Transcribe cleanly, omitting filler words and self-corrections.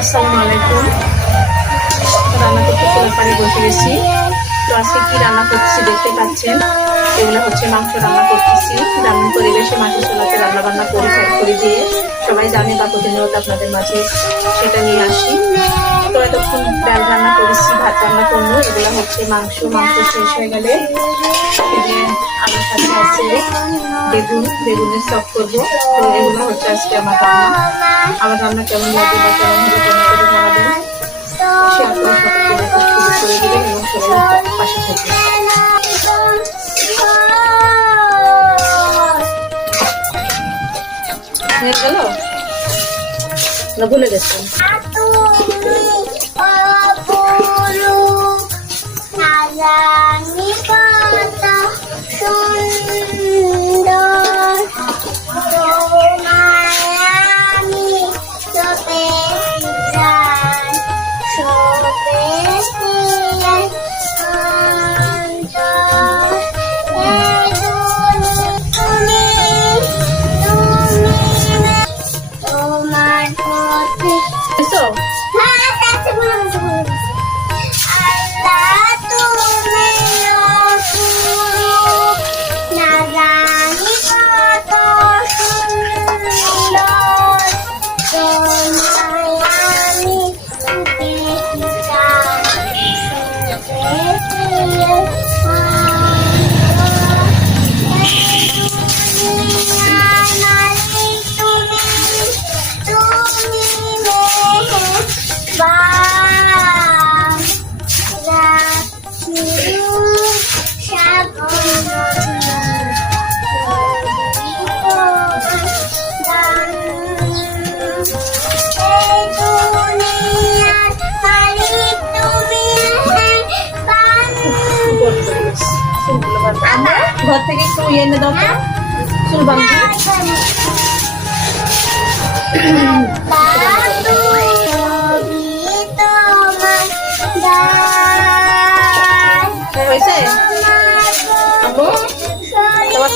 আসসালামু আলাইকুম। রান্না করতে চুলার পাড়ে বসে গেছি। তো আজকে কি রান্না করছি দেখতে পাচ্ছেন। এগুলো হচ্ছে মাংস রান্না করতেছি। গ্রামীণ পরিবেশে মাটির চুলাতে রান্না বান্না করে দিয়ে সবাই জানে বা প্রতিনিয়ত আপনাদের মাঝে সেটা নিয়ে আসি। তো এতক্ষণ ডাল রান্না করেছি, ভাত রান্না করবো। এগুলো হচ্ছে মাংস শেষ হয়ে গেলে আমার সাথে আছে বেগুনের চপ করবো। তো এগুলো হচ্ছে আজকে আমার রান্না কেমন লাগে বা কেমন হলে কেমন করে জানাবেন, শেয়ার করে সবাইকে সুযোগ করে দেবেন এবং সবাই পাশে থাকবেন। গেল না ভুলে গেছেন। ঘর থেকে একটু এনে দাও তো চুল বাঁধি। হয়েছে আপু তোমার